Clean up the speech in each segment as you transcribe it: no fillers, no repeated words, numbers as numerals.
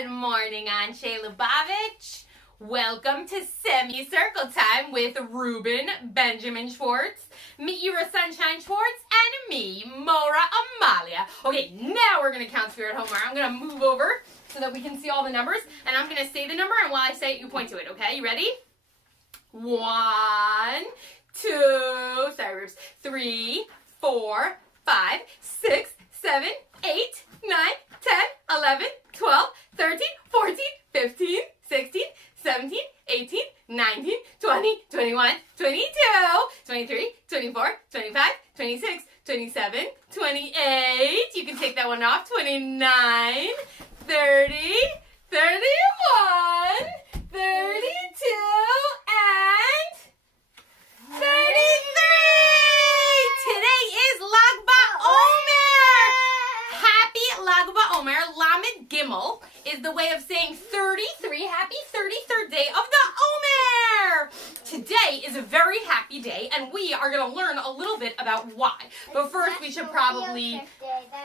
Good morning, Anshe Lubavitch. Welcome to Semi-Circle Time with Ruben Benjamin Schwartz, Meira Sunshine Schwartz, and me, Mora Amalia. Okay, now we're going to count Spirit Homer. I'm going to move over so that we can see all the numbers, and I'm going to say the number, and while I say it, you point to it, okay? You ready? 1, 2, 3, 4, 5, 6, 7, 8, 9, 10, 11, 12, 13, 14, 15, 16, 17, 18, 19, 20, 21, 22, 23, 24, 25, 26, 27, 28. You can take that one off. 29, 30, 31, 32, and 33. Today is Lag BaOmer. Happy Lag BaOmer. Lamed Gimel is the way of saying 33. Happy 33rd day of the Omer. Today is a very happy day, and we are going to learn a little bit about why. But first, we should probably...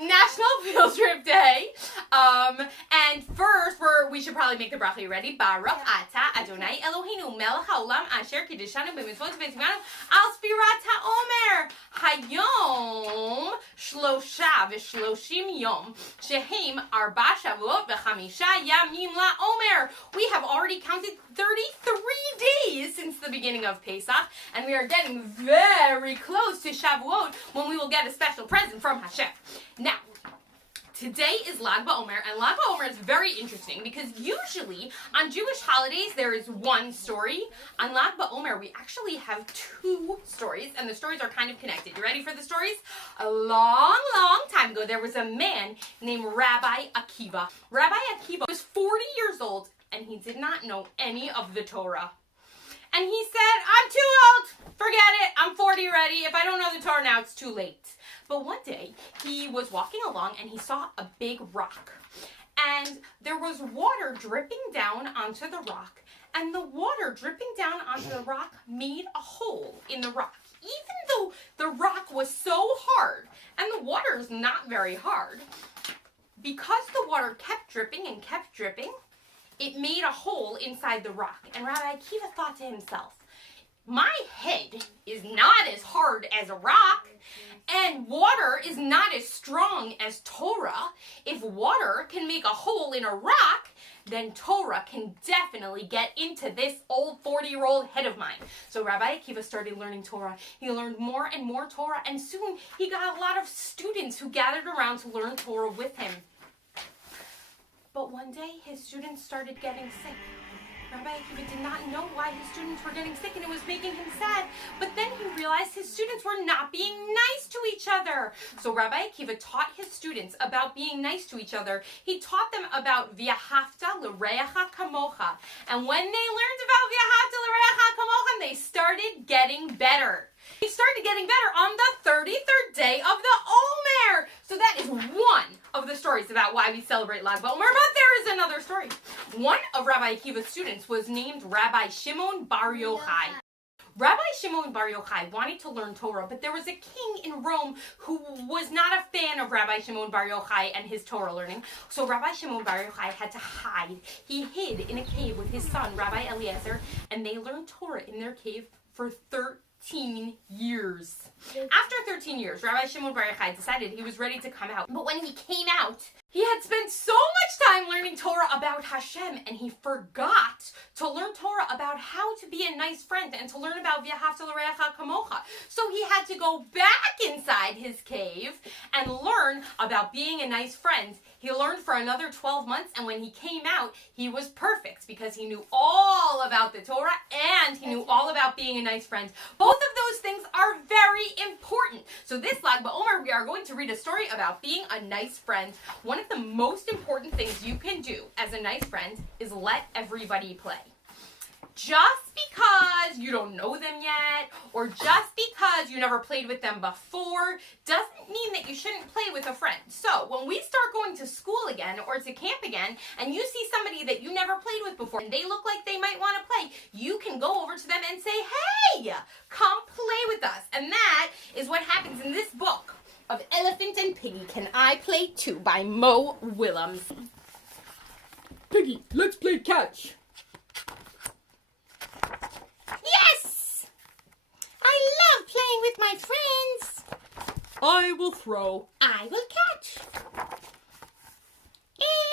National Field Trip Day. And first, we should probably make the bracha. You ready? Baruch Ata Adonai Eloheinu Melech HaOlam Asher Kiddushanu B'mitzvot V'tzivanu Al Spirat HaOmer Hayom Shlosha V'Shloshim Yom Shehem Arba Shavuot V'Chamisha Yamim LaOmer. We have already counted 33 days since the beginning of Pesach, and we are getting very close to Shavuot when we will get a special present from Hashem. Now, today is Lag BaOmer, and Lag BaOmer is very interesting because usually on Jewish holidays there is one story. On Lag BaOmer we actually have 2 stories, and the stories are kind of connected. You ready for the stories? A long time ago there was a man named Rabbi Akiva. Rabbi Akiva was 40 years old, and he did not know any of the Torah. And he said, I'm too old. Forget it. I'm 40 already. If I don't know the Torah now, it's too late. But one day, he was walking along and he saw a big rock. And there was water dripping down onto the rock. And the water dripping down onto the rock made a hole in the rock. Even though the rock was so hard, and the water is not very hard, because the water kept dripping and kept dripping, it made a hole inside the rock. And Rabbi Akiva thought to himself, my head is not as hard as a rock, and water is not as strong as Torah. If water can make a hole in a rock, then Torah can definitely get into this old 40-year-old head of mine. So Rabbi Akiva started learning Torah. He learned more and more Torah, and soon he got a lot of students who gathered around to learn Torah with him. But one day, his students started getting sick. Rabbi Akiva did not know why his students were getting sick, and it was making him sad. But then he realized his students were not being nice to each other. So Rabbi Akiva taught his students about being nice to each other. He taught them about V'ahavta l'reacha kamocha. And when they learned about V'ahavta l'reacha kamocha, they started getting better. He started getting better on the 33rd day of the Omer. So that is one of the stories about why we celebrate Lag BaOmer, but there is another story. One of Rabbi Akiva's students was named Rabbi Shimon bar Yokai. Rabbi Shimon bar Yokai wanted to learn Torah, but there was a king in Rome who was not a fan of Rabbi Shimon bar Yokai and his Torah learning. So Rabbi Shimon bar Yokai had to hide. He hid in a cave with his son, Rabbi Eliezer, and they learned Torah in their cave for 13 years. After 13 years, Rabbi Shimon bar Yokai decided he was ready to come out. But when he came out, he had spent so much time learning Torah about Hashem, and he forgot to learn Torah about how to be a nice friend and to learn about V'ahavta l'reacha kamocha. So he had to go back inside his cave and learn about being a nice friend. He learned for another 12 months, and when he came out, he was perfect because he knew all about the Torah and he knew all about being a nice friend. Both of those things are very important. So this Lag BaOmer, we are going to read a story about being a nice friend. One of the most important things you can do as a nice friend is let everybody play. Just because you don't know them yet, or just because you never played with them before, doesn't mean that you shouldn't play with a friend. So when we start going to school again or to camp again, and you see somebody that you never played with before, and they look like they might want to play, you can go over to them and say, hey, come play with us. And that is what happens in this book of Elephant and Piggy Can I Play Too by Mo Willems. Piggy, let's play catch. Yes! I love playing with my friends. I will throw. I will catch.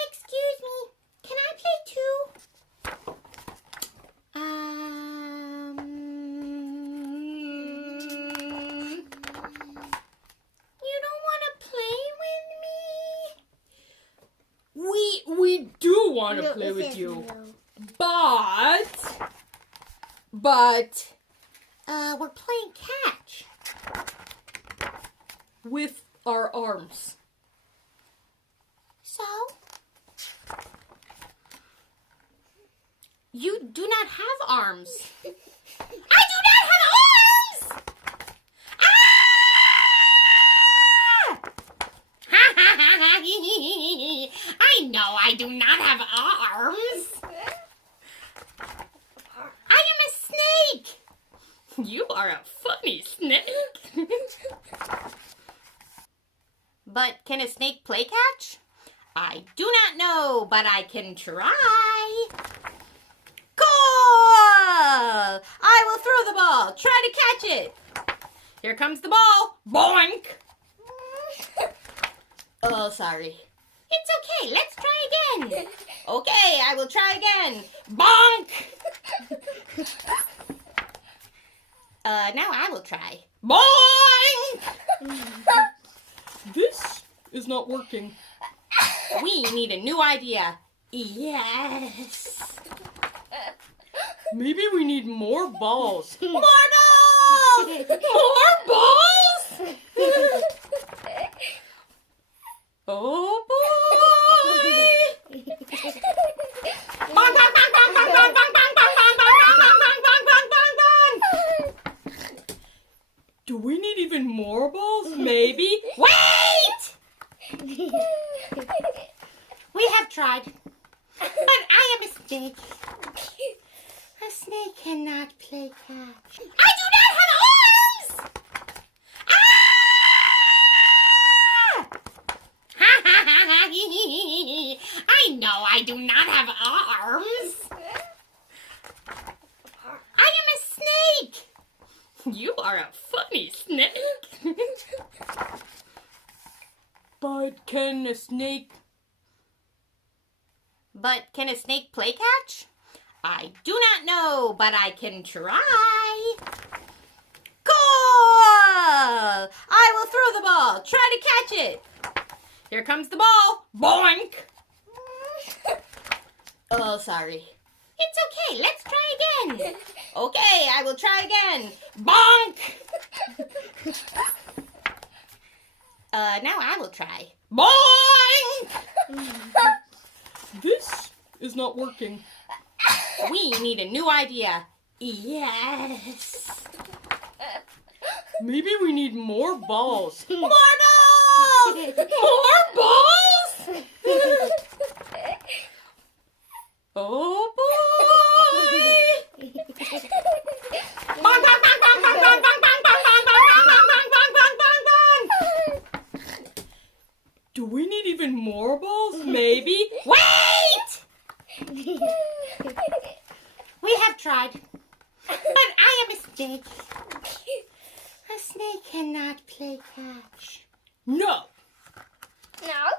Excuse me, can I play too? You don't want to play with me? We do want to play with you. But We're playing catch. with our arms. So? You do not have arms. I do not have arms! Ah! I know I do not have arms. I am a snake. You are a funny snake. But can a snake play catch? I do not know, but I can try. Goal! I will throw the ball. Try to catch it. Here comes the ball. Boink! Oh, sorry. It's okay. Let's try again. Okay, I will try again. Bonk! Now I will try. Boink! This is not working. We need a new idea. Yes. Maybe we need more balls. More balls! More balls! Oh boy! Bong, bong, bong, bong, bong, bong, bong, bong, bong, bong, bong, bong, bong, bong, bong, bong. Do we need even more balls? Maybe. Wait! We have tried, but I am a snake. A snake cannot play catch. I do not have arms! Ah! I know I do not have arms. I am a snake. You are a funny snake. But can a snake... But can a snake play catch? I do not know, but I can try. Goal! I will throw the ball. Try to catch it. Here comes the ball. Boink! Oh, sorry. It's okay. Let's try again. Okay, I will try again. Bonk! Now I will try. Boink! This is not working. We need a new idea. Yes. Maybe we need more balls. More balls! More balls! Oh boy! Bong, bong, bong, bong, bong, bong, bong, bong, bong, bong, bong, bong, bong, bong, bong, bong. Do we need even more balls? Maybe. Wait! We have tried, but I am a snake. A snake cannot play catch. No. No?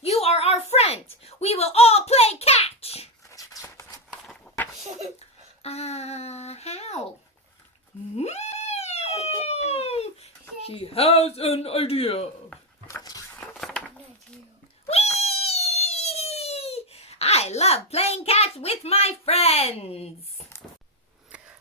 You are our friend. We will all play catch. How? She has an idea. Whee! I love playing catch with my friends.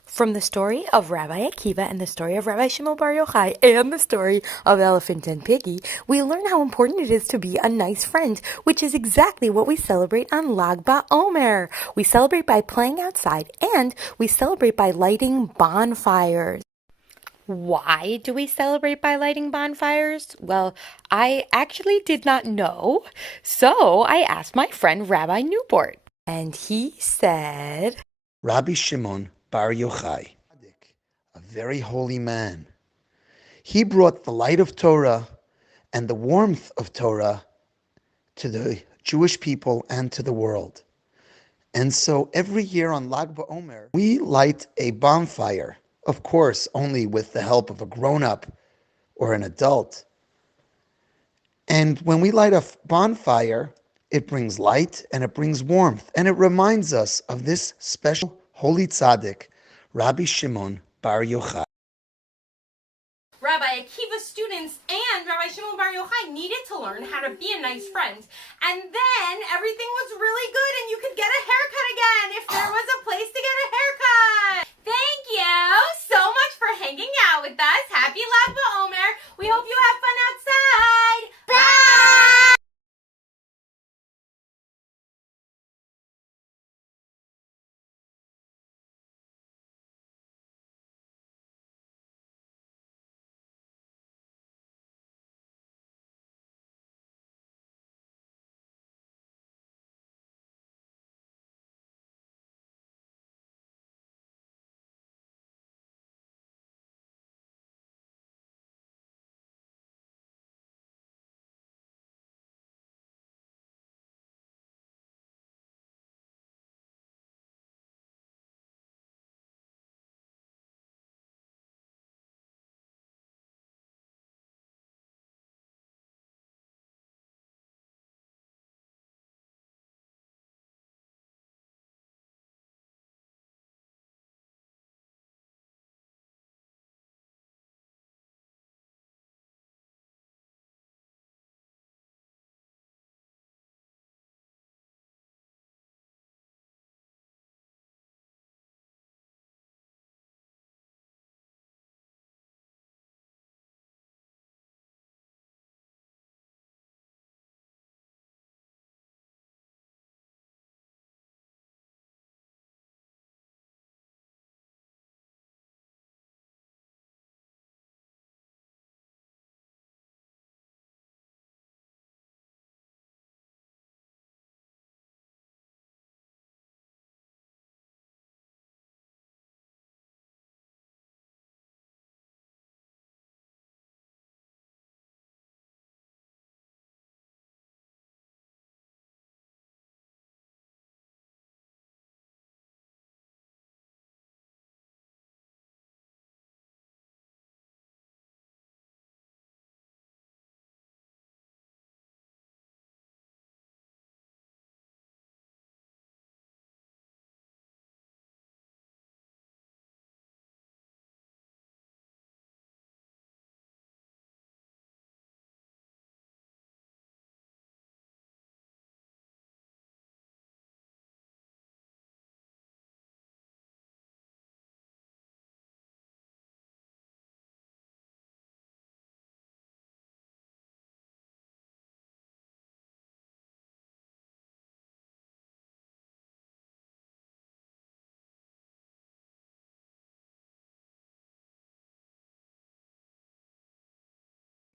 From the story of Rabbi Akiva and the story of Rabbi Shimon bar Yokai and the story of Elephant and Piggy, we learn how important it is to be a nice friend, which is exactly what we celebrate on Lag BaOmer. We celebrate by playing outside, and we celebrate by lighting bonfires. Why do we celebrate by lighting bonfires? Well, I actually did not know, so I asked my friend Rabbi Newport, and he said, Rabbi Shimon bar Yokai, a very holy man. He brought the light of Torah and the warmth of Torah to the Jewish people and to the world. And so every year on Lag BaOmer, we light a bonfire, of course, only with the help of a grown-up or an adult. And when we light a bonfire, it brings light and it brings warmth, and it reminds us of this special holy tzaddik, Rabbi Shimon bar Yokai. Rabbi Akiva's students and Rabbi Shimon bar Yokai needed to learn how to be a nice friend. And then everything was really good and you could get a haircut again if there was a place to get a haircut. Thank you so much for hanging out with us. Happy Lag BaOmer. We hope you have fun outside. Bye!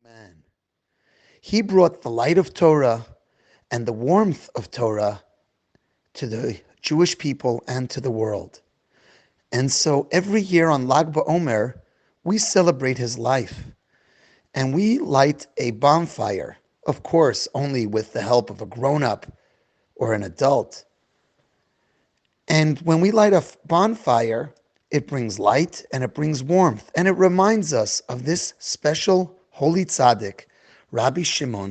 Man. He brought the light of Torah and the warmth of Torah to the Jewish people and to the world. And so every year on Lag BaOmer, we celebrate his life. And we light a bonfire, of course, only with the help of a grown-up or an adult. And when we light a bonfire, it brings light and it brings warmth, and it reminds us of this special holy tzaddik, Rabbi Shimon